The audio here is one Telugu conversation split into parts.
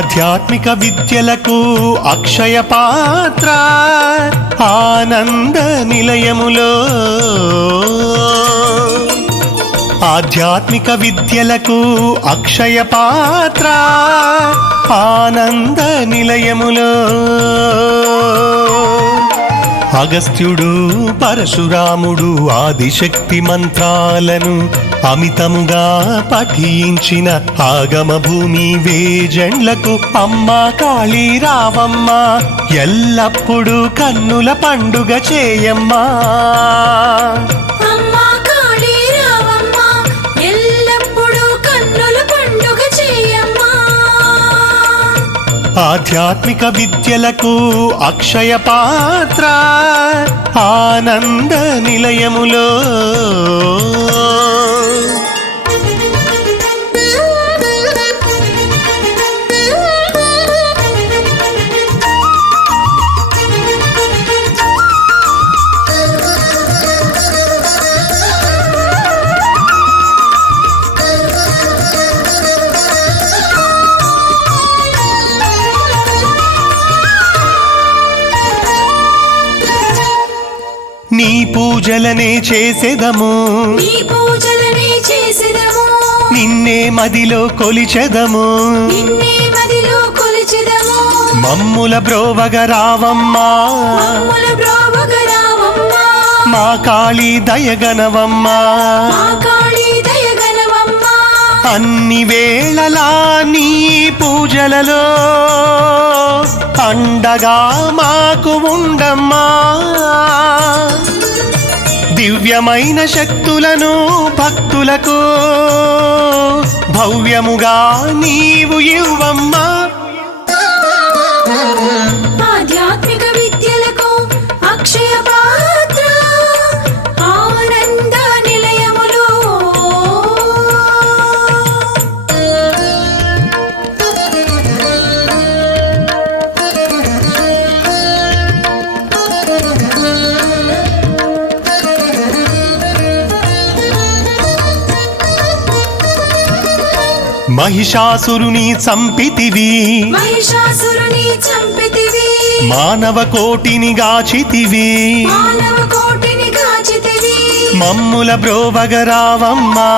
ఆధ్యాత్మిక విద్యలకు అక్షయ పాత్ర ఆనంద నిలయములో ఆధ్యాత్మిక విద్యలకు అక్షయ పాత్ర ఆనంద నిలయములో అగస్త్యుడు పరశురాముడు ఆదిశక్తి మంత్రాలను అమితముగా పఠించిన ఆగమ భూమి వేజండ్లకు అమ్మా కాళీ రావమ్మ ఎల్లప్పుడూ కన్నుల పండుగ చేయమ్మా. ఆధ్యాత్మిక విద్యలకు అక్షయ పాత్ర ఆనంద నిలయములో నీ పూజలనే చేసెదము నిన్నే మదిలో కొలిచెదము మమ్ముల బ్రోవగ రావమ్మా మా కాళీ దయగనవమ్మా అన్ని వేళలా నీ పూజలలో అండగా మాకు ఉండమ్మా. దివ్యమైన శక్తులను భక్తులకు భవ్యముగా నీవు ఇవ్వమ్మా. ఆధ్యాత్మిక విద్యలకు అక్షయ పాత్ర ఆనంద నిలయములో మహిషాసురుని చంపితివి మానవ కోటిని గాచితివి మమ్ముల బ్రోవగ రావమ్మా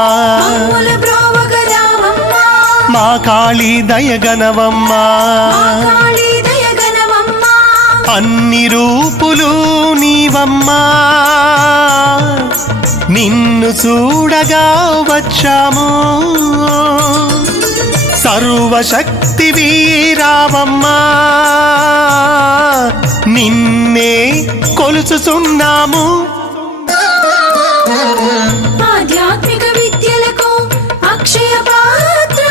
మా కాళీ దయగనవమ్మా అన్ని రూపులు నీవమ్మా నిన్ను చూడగా వచ్చాము సర్వశక్తి వీరావమ్మా నిన్నే కొలుచుచున్నాము. ఆధ్యాత్మిక విద్యలకు అక్షయ పాత్ర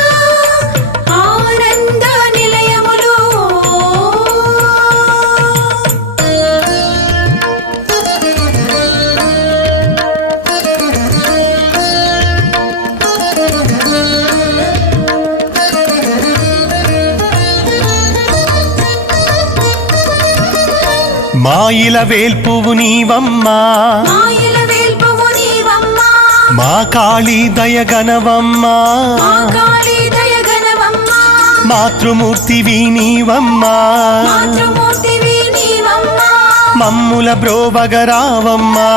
ఆనంద నిలయములో మాయిల వేల్పువు నీవమ్మా మా కాళీ దయగనవమ్మా మాతృమూర్తివి నీవమ్మా మమ్ముల బ్రోవగ రావమ్మా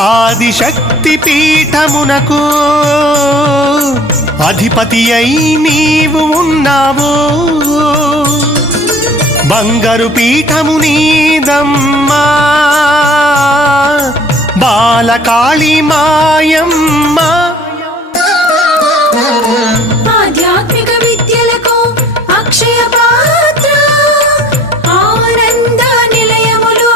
ఆదిశక్తి పీఠమునకు అధిపతి అయి నీవు ఉన్నావు బంగారు పీఠము నీదమ్మా బాలకాళీ మాయమ్మ. ఆధ్యాత్మిక విద్యలకు అక్షయ పాత్ర ఆనంద నిలయములో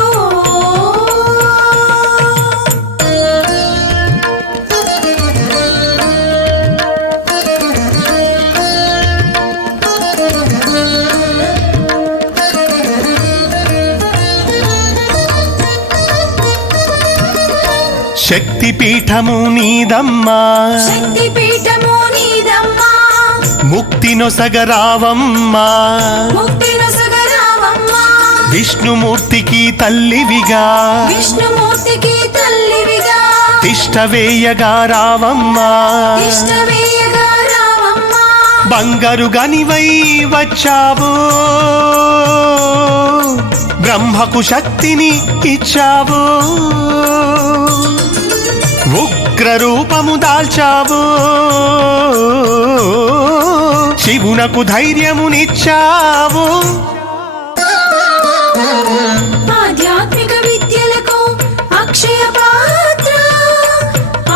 శక్తి పీఠము నీదమ్మా ముక్తి నొసగరావమ్మా విష్ణుమూర్తికి తల్లివిగా తిష్ట వేయగా రావమ్మా బంగారు గనివై వచ్చావు, బ్రహ్మకు శక్తిని ఇచ్చావు, ఉగ్ర రూపము దాల్చావు, శివునకు ధైర్యమునిచ్చావు. ఆధ్యాత్మిక విద్యలకు అక్షయ పాత్ర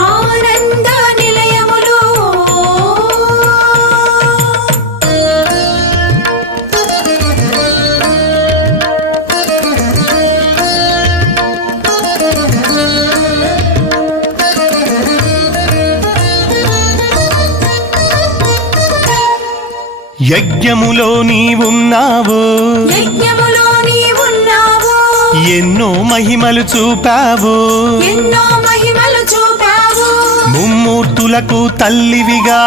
ఆనంద నిలయములు. యజ్ఞములో నీవున్నావు, యజ్ఞములో నీవున్నావు, ఎన్నో మహిమలు చూపావు, ఎన్నో మహిమలు చూపావు, ముమ్మూర్తులకు తల్లివిగా,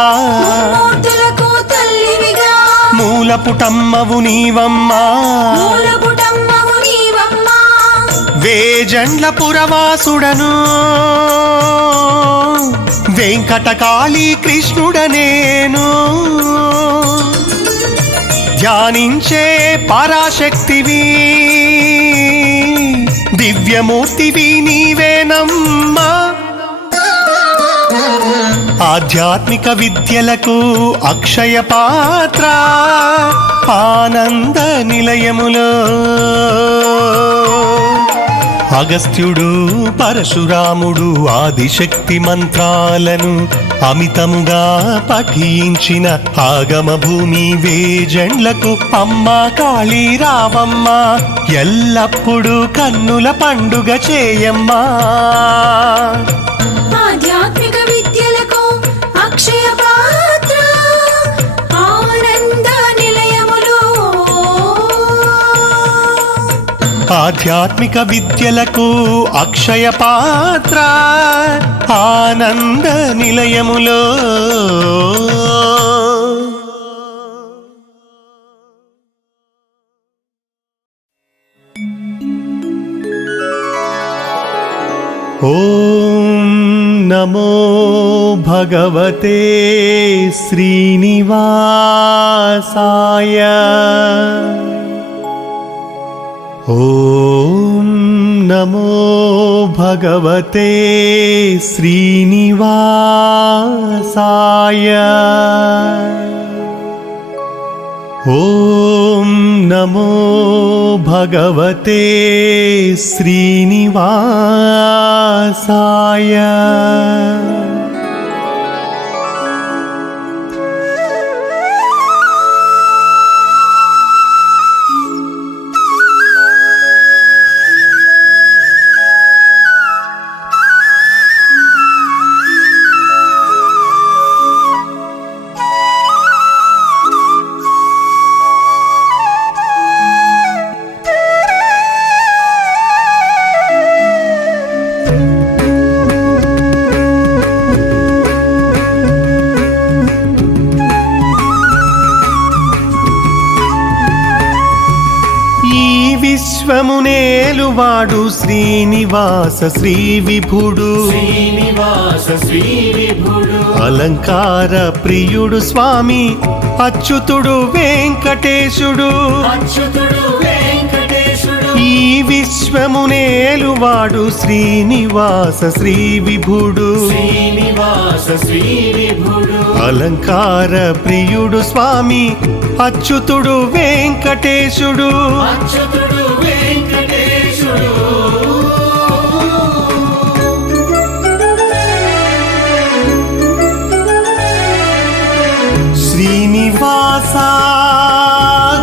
ముమ్మూర్తులకు తల్లివిగా, మూలపుటమ్మవు నీవమ్మా, మూలపుటమ్మవు నీవమ్మా. వేజండ్ల పురవాసుడను వెంకటకాళీ కృష్ణుడనేను, ధ్యానించే పరాశక్తివి, దివ్యమూర్తివి నీవేనమ్మా. ఆధ్యాత్మిక విద్యలకు అక్షయ పాత్ర ఆనంద నిలయములో. అగస్త్యుడు పరశురాముడు ఆదిశక్తి మంత్రాలను అమితముగా పఠించిన ఆగమ భూమి వేజండ్లకు అమ్మా కాళీ రావమ్మ, ఎల్లప్పుడూ కన్నుల పండుగ చేయమ్మా. ఆధ్యాత్మిక విద్యలకు అక్షయ పాత్ర ఆనంద నిలయములు. ఆధ్యాత్మిక విద్యలకు అక్షయ పాత్ర ఆనంద నిలయములో. ఓం నమో భగవతే శ్రీనివాసాయ. ఓం నమో భగవతే శ్రీనివాసాయ. ఓం నమో భగవతే శ్రీనివాసాయ. విశ్వమునేలువాడు శ్రీనివాస శ్రీ విభుడు, శ్రీనివాస శ్రీ విభుడు, అలంకార ప్రియుడు స్వామి అచ్యుతుడు వెంకటేశుడు. అచ్యుతుడు వెంకటేశుడు, ఈ విశ్వమునేలువాడు శ్రీనివాస శ్రీ విభుడు, శ్రీనివాస శ్రీ విభుడు, అలంకార ప్రియుడు స్వామి అచ్యుతుడు వెంకటేశుడు. అచ్యుతుడు వెంకటేశుడు. శ్రీనివాస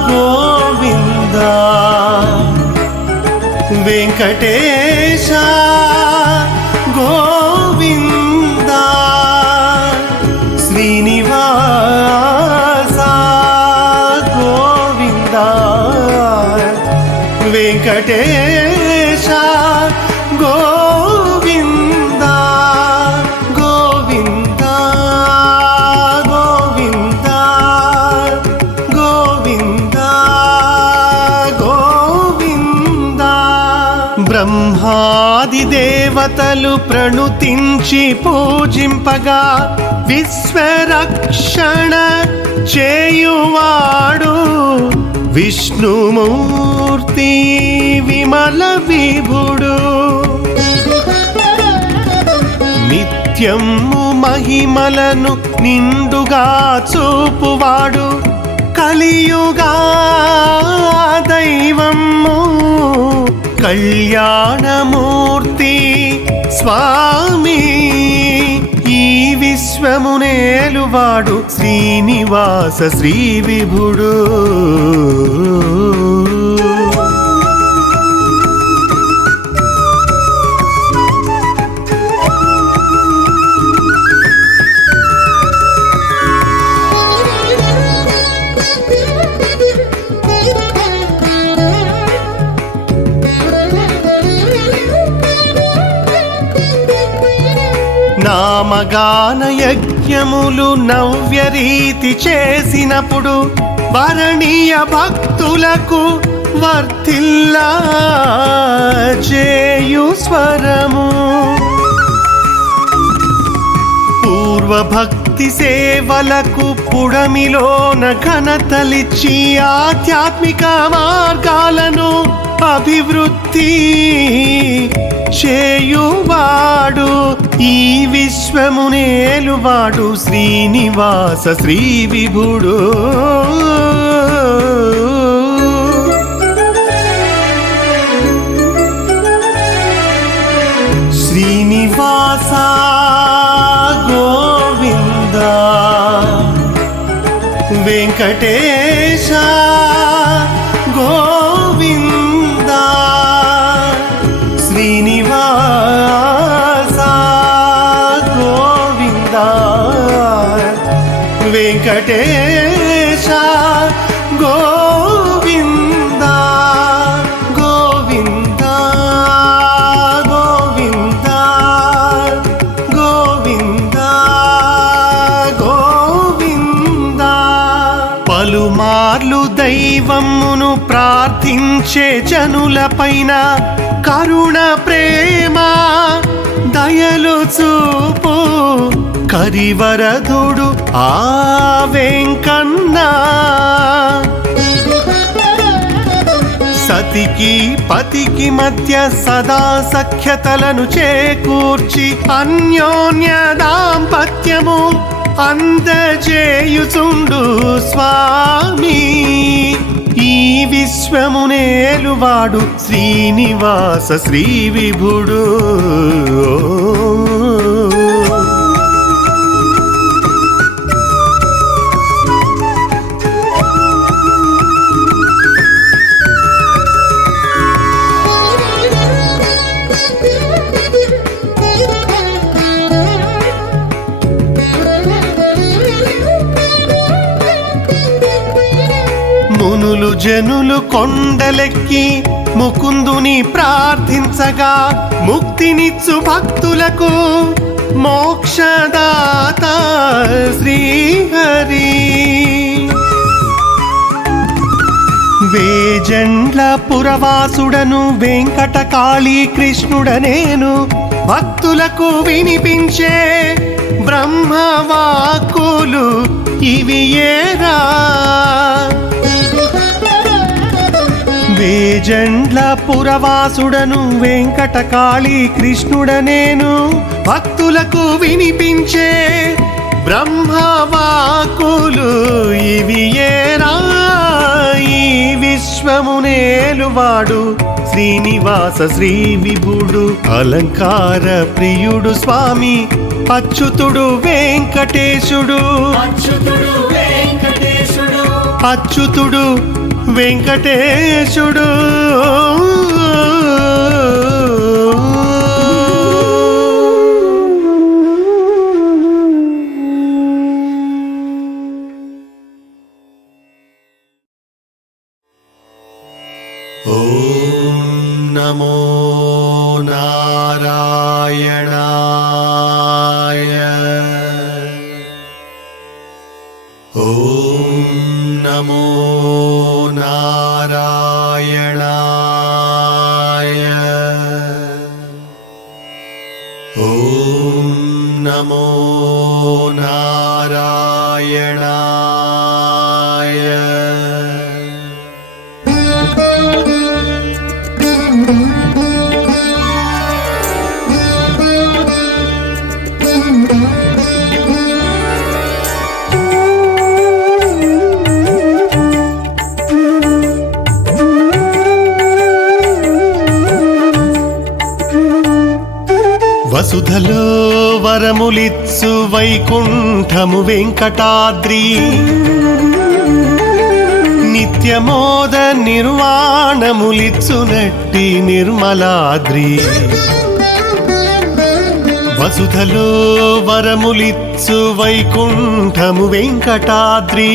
గోవింద వెంకటేశ గోవింద. శ్రీనివాస గోవింద వెంకటేశ గోవింద గోవింద గోవింద గోవింద గోవింద. బ్రహ్మ బ్రహ్మాది దేవతలు ప్రణుతించి పూజింపగా విశ్వరక్షణ చేయువాడు విష్ణుమూర్తి విమల విభుడు. నిత్యము మహిమలను నిండుగా చూపువాడు కలియుగా దైవము కళ్యాణమూర్తి స్వామి. ఈ విశ్వమునేలువాడు శ్రీనివాస శ్రీ విభుడు. నామగాన యజ్ఞములు నవ్యరీతి చేసినప్పుడు వరణీయ భక్తులకు వర్ధిల్లా చేయు స్వరము. పూర్వభక్తి సేవలకు పుడమిలోన ఘనతలిచ్చి ఆధ్యాత్మిక మార్గాలను అభివృద్ధి చేయువాడు ఈ విశ్వమునేలువాడు శ్రీనివాస శ్రీ విభుడు. శ్రీనివాస గోవింద వెంకటేశ గోవింద శ్రీనివాస గోవింద వెంకటేశ గోవింద గోవింద గోవింద గోవింద గోవింద. పలుమార్లు దైవమును ప్రార్థించే జనులపైన కరుణ ప్రేమ దయలు చూపు కరివరదుడు ఆ వెంకన్న. సతికి పతికి మధ్య సదా సఖ్యతలను చేకూర్చి అన్యోన్య దాంపత్యము అందజేయుచుండు స్వామి. ఈ విశ్వమునేలువాడు శ్రీనివాస శ్రీ విభుడు. మునులు జనులు కొండలెక్కి ముకుందుని ప్రార్థించగా ముక్తినిచ్చు భక్తులకు మోక్షదాత శ్రీహరి. వేజండ్ల పురవాసుడను వెంకటకాళీ కృష్ణుడనేను భక్తులకు వినిపించే బ్రహ్మవాక్కులు ఇవి ఏరా. వేజండ్ల పురవాసుడను వెంకటకాళీ కృష్ణుడనేను భక్తులకు వినిపించే బ్రహ్మవాక్కులు ఇవి ఏరా. ఈ విశ్వమునేలువాడు శ్రీనివాస శ్రీ విభుడు. అలంకార ప్రియుడు స్వామి అచ్యుతుడు వెంకటేశుడు. అచ్యుతుడు వెంకటేశుడు అచ్యుతుడు వెంకటేశుడు. ఓం నమో నారాయణాయ. ఓం నమో నారాయణాయ. నమో నారాయణాయ. వసుధలో వరములిత్సు వైకుంఠము వెంకటాద్రి, నిత్యమోద నిర్వాణములిచ్చునట్టి నిర్మలాద్రి. వసుధలో వరములిత్సు వైకుంఠము వెంకటాద్రి,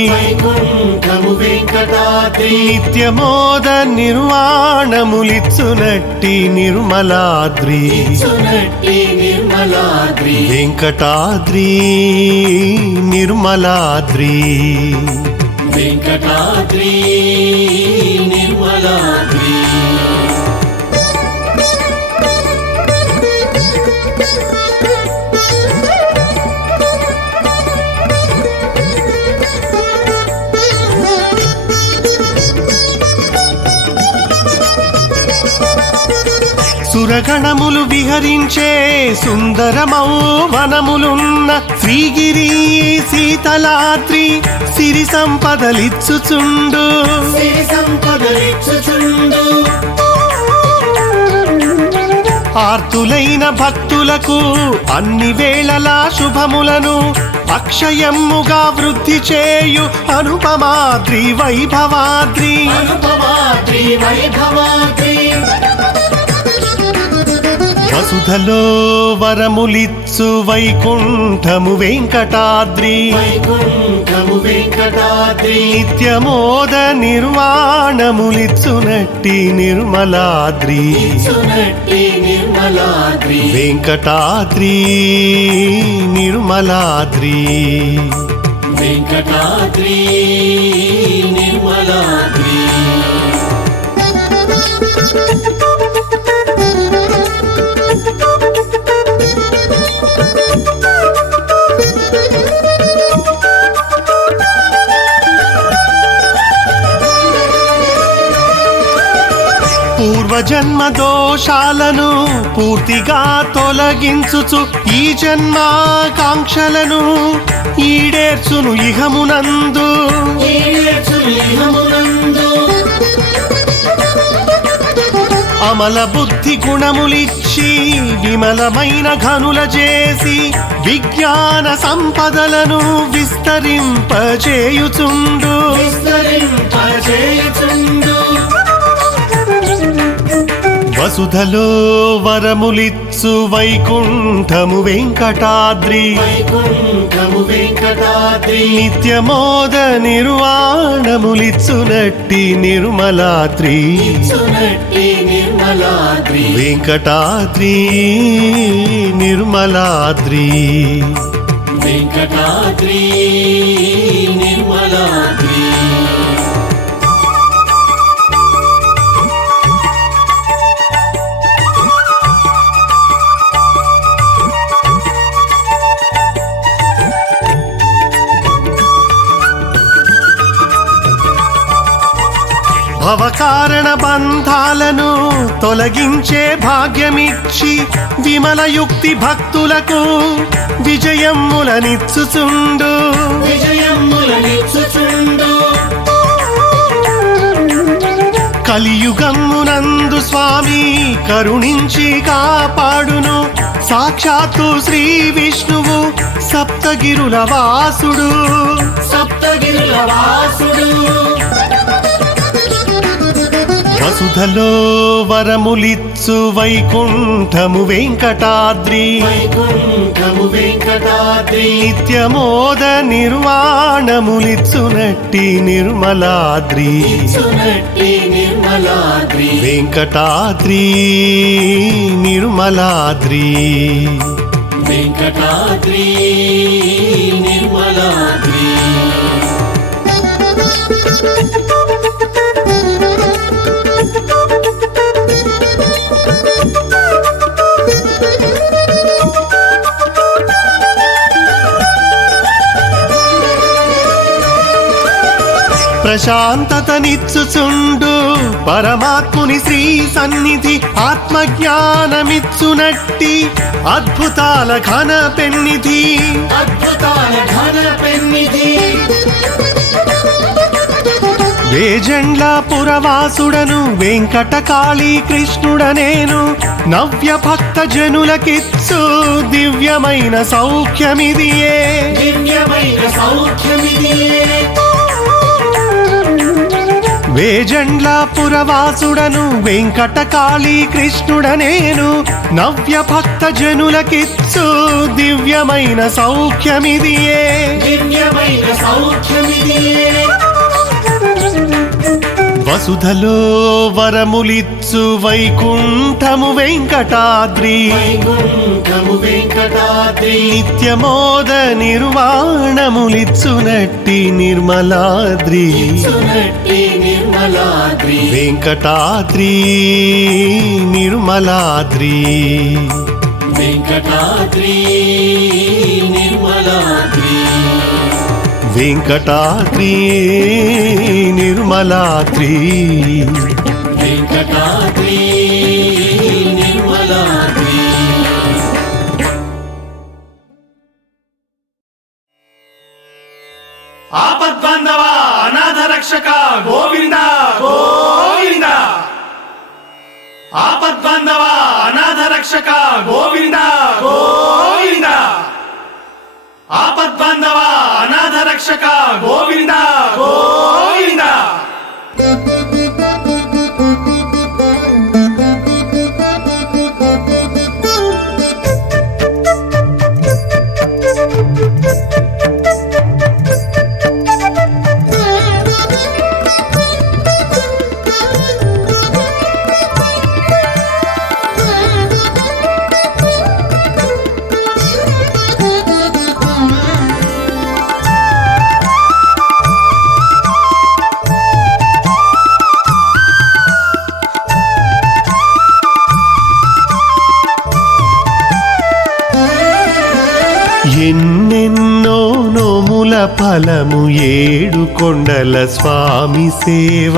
నిత్యమోద నిర్వాణములిచ్చునట్టి నిర్మలాద్రి. వెంకటాద్రి నిర్మలాద్రి, వెంకటాద్రి నిర్మలాద్రి. సురగణములు విహరించే సుందరమౌ వనములున్న శ్రీగిరి శీతలాద్రి, సిరి సంపదలిచ్చుచుండు. ఆర్తులైన భక్తులకు అన్ని వేళలా శుభములను అక్షయమ్ముగా వృద్ధి చేయు అనుపమాద్రి వైభవాద్రి. వసుధలో వరములిత్సు వైకుంఠము వెంకటాద్రి, నిత్యమోద నిర్వాణములిచ్చునట్టి నిర్మలాద్రి. వెంకటాద్రి నిర్మలాద్రి, వెంకటాద్రి నిర్మలాద్రి. పూర్వజన్మ దోషాలను పూర్తిగా తొలగించుచు ఈ జన్మాకాంక్షలను ఈడేర్చును ఇహమునందు. అమల బుద్ధి గుణములిచ్చి విమలమైన ఘనుల చేసి విజ్ఞాన సంపదలను విస్తరింపచేయుచుండు. వసుధలో వరములిత్సు వైకుంఠము వెంకటాద్రి, నిత్యమోద నిర్వాణములిచ్చునట్టి నిర్మలాద్రి. వెంకటాద్రి నిర్మలాద్రి, వెంకటాద్రి నిర్మలాద్రి. భవకారణ బంధాలను తొలగించే భాగ్యమిచ్చి విమలయుక్తి భక్తులకు విజయములనిచ్చుచుండు. కలియుగమునందు స్వామి కరుణించి కాపాడును. సాక్షాత్తు శ్రీ విష్ణువు సప్తగిరుల వాసుడు. వసుధలో వరములిత్సు వైకుంఠము వెంకటాద్రి, నిత్యమోద నిర్వాణములిచ్చునట్టి నిర్మలాద్రి. వెంకటాద్రి నిర్మలాద్రి, వెంకటాద్రి నిర్మలాద్రి. ప్రశాంతతనిచ్చుచుండు పరమాత్ముని శ్రీ సన్నిధి ఆత్మజ్ఞానమిచ్చునట్టి అద్భుతాల ఘన పెన్నిధి అద్భుతాల ఘన పెన్నిధి వేజండ్ల పురవాసుడను వెంకటకాళీ కృష్ణుడనేను నవ్య భక్త జనులకిచ్చు దివ్యమైన సౌఖ్యమిదియే దివ్యమైన సౌఖ్యమిదియే వేజండ్ల పురవాసుడను వెంకటకాళీ కృష్ణుడనేను నవ్య భక్త జనులకిచ్చు దివ్యమైన సౌఖ్యమిదియే దివ్యమైన సౌఖ్యమిదియే వసుధలో వరములిచ్చు వైకుంఠము వెంకటాద్రి వైకుంఠము వెంకటాద్రి నిత్యమోద నిర్వాణములిచ్చునట్టి నిర్మలాద్రి సునట్టి నిర్మలాద్రి వెంకటాద్రి నిర్మలాద్రి వెంకటాద్రి నిర్మలాద్రి వెంకటాద్రి నిర్మలాద్రి వెంకటాద్రి నిర్మలాద్రి ఆపద్బాంధవ అనాథ రక్షక గోవింద గోవింద ఆపద్బాంధవ అనాథ రక్షక గోవింద గోవింద ఆపద్బాంధవ అనాథ రక్షక గోవింద గోవింద ఎన్నెన్నో నోముల ఫలము ఏడు కొండల స్వామి సేవ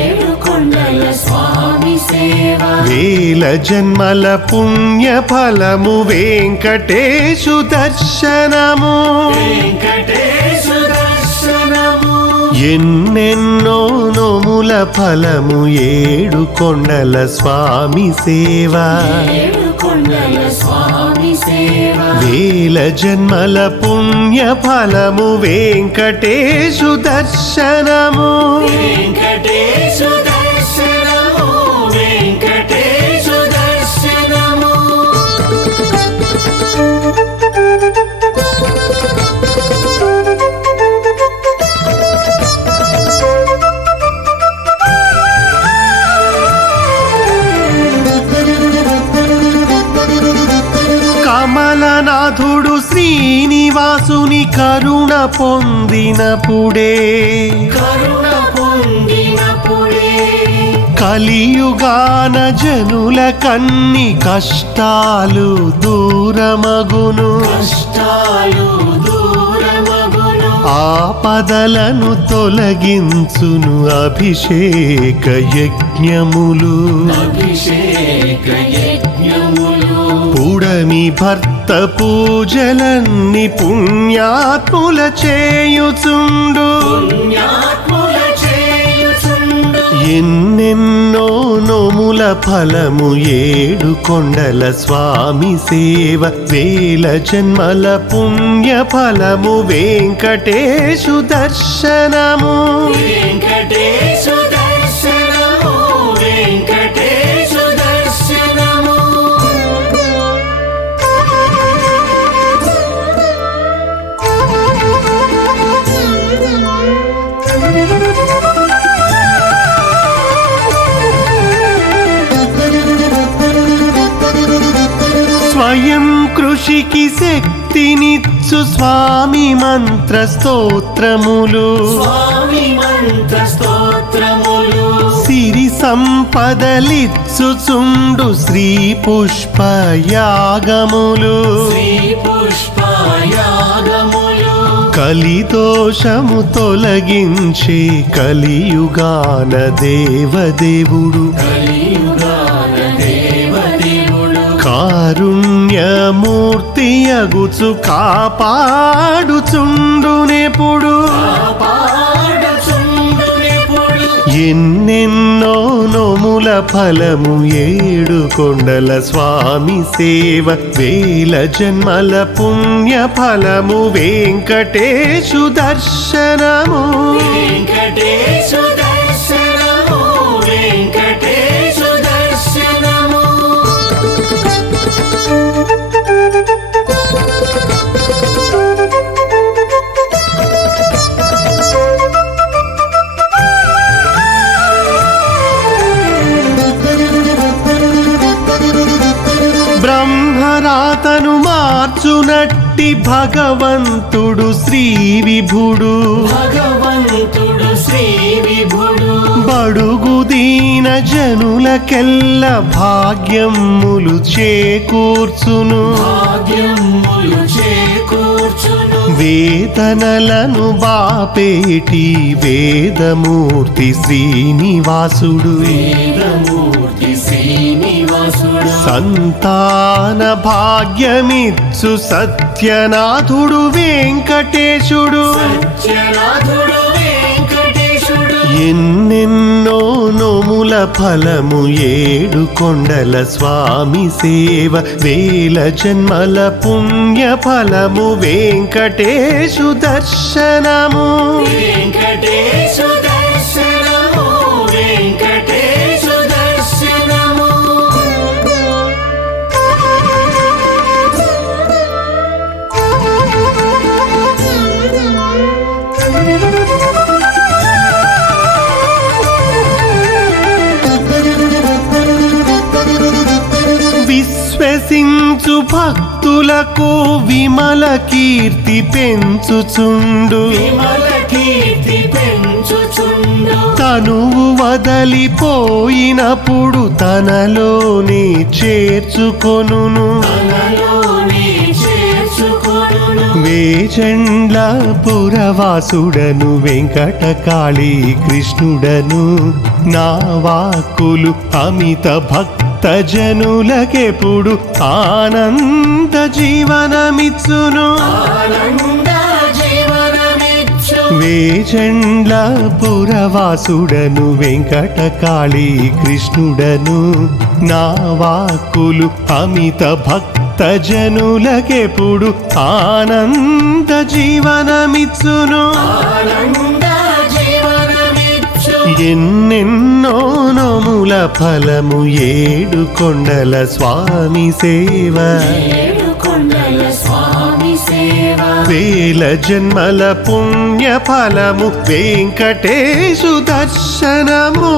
ఏడుకొండల స్వామి సేవ వేల జన్మల పుణ్య ఫలము వెంకటేశు దర్శనము వెంకటేశు దర్శనము ఎన్నెన్నో నోముల ఫలము ఏడు కొండల స్వామి సేవ ఏడుకొండల స్వామి సేవ వేల జన్మల పుణ్య ఫలము వెంకటేశు దర్శనము వెంకటేశు దర్శనము వెంకటేశు దర్శనము కమలనాథుడు శ్రీనివాసుని కరుణ పొందినప్పుడే కరుణ పొందినప్పుడే కలియుగాన జనుల కన్ని కష్టాలు దూరమగును కష్టాలు దూరమగును ఆపదలను తొలగించును అభిషేక యజ్ఞములు అభిషేక యజ్ఞములు పుడమి భర్త పూజలన్ని పుణ్యాత్ముల చేయుచుండు పుణ్యాత్ముల చేయుచుండు ఎన్నెన్నో నోముల ఫలము ఏడు కొండల స్వామి సేవ వేల జన్మల పుణ్య ఫలము వెంకటేశు దర్శనము వెంకటేశు దర్శనము వెంకటేశు దర్శనము స్వయం కృషికి శక్తినిచ్చు స్వామి మంత్ర స్తోత్రములు స్వామి మంత్ర స్తోత్రములు సిరి సంపదలిచ్చుచుండు శ్రీ పుష్ప యాగములు శ్రీ పుష్ప యాగములు కలిదోషము తొలగించే కలియుగాన దేవదేవుడు కలియుగాన దేవదేవుడు కారుణ్యమూర్తి అగుచు కాపాడుచుండునెప్పుడు కాపాడుచుండునెప్పుడు ఎన్నెన్నో నోముల ఫలము ఏడు కొండల స్వామి సేవ వేల జన్మల పుణ్య ఫలము వెంకటేశు దర్శనము వెంకటేశు దర్శనము వెంకటేశు దర్శనము బ్రహ్మరాతను మార్చునట్టి భగవంతుడు శ్రీ విభుడు భగవంతుడు శ్రీ విభుడు బడుగు దీన జనులకెల్ల భాగ్యములు చేకూర్చును భాగ్యములు చేకూర్చును వేదనలను బాపేటి వేదమూర్తి శ్రీనివాసుడు వేదమూర్తి శ్రీనివాసుడు సంతాన భాగ్యమిచ్చు సత్యనాథుడు వెంకటేశుడు సత్యనాథుడు వెంకటేశుడు ఎన్నెన్నో నోముల ఫలము ఏడు కొండల స్వామి సేవ వేల జన్మల పుణ్య ఫలము వెంకటేశు దర్శనము వెంకటేశు దర్శనము వెంకటేశు దర్శనము విశ్వసించు భక్తులకు విమల కీర్తి పెంచుచుండు విమల కీర్తి పెంచుచుండు తనువు వదలిపోయినప్పుడు తనలోనే చేర్చుకొనును తనలోనే చేర్చుకొనును వేచండ్ల పురవాసుడను వెంకటకాళీ కృష్ణుడను నా వాక్కులు అమిత భక్త జనులకెప్పుడు ఆనంద జీవనమిచ్చును ఆనంద జీవనమిచ్చు వేచండ్ల పురవాసుడను వెంకటకాళీ కృష్ణుడను నా వాక్కులు అమిత భక్త జనులకెప్పుడు ఆనంద జీవనమిచ్చును ఆనంద జీవనమిచ్చు ఎన్నెన్నో నోముల ఫలము ఏడు కొండల స్వామి సేవ ఏడు కొండల స్వామి సేవ వేల జన్మల పుణ్య ఫలము వెంకటేశు దర్శనము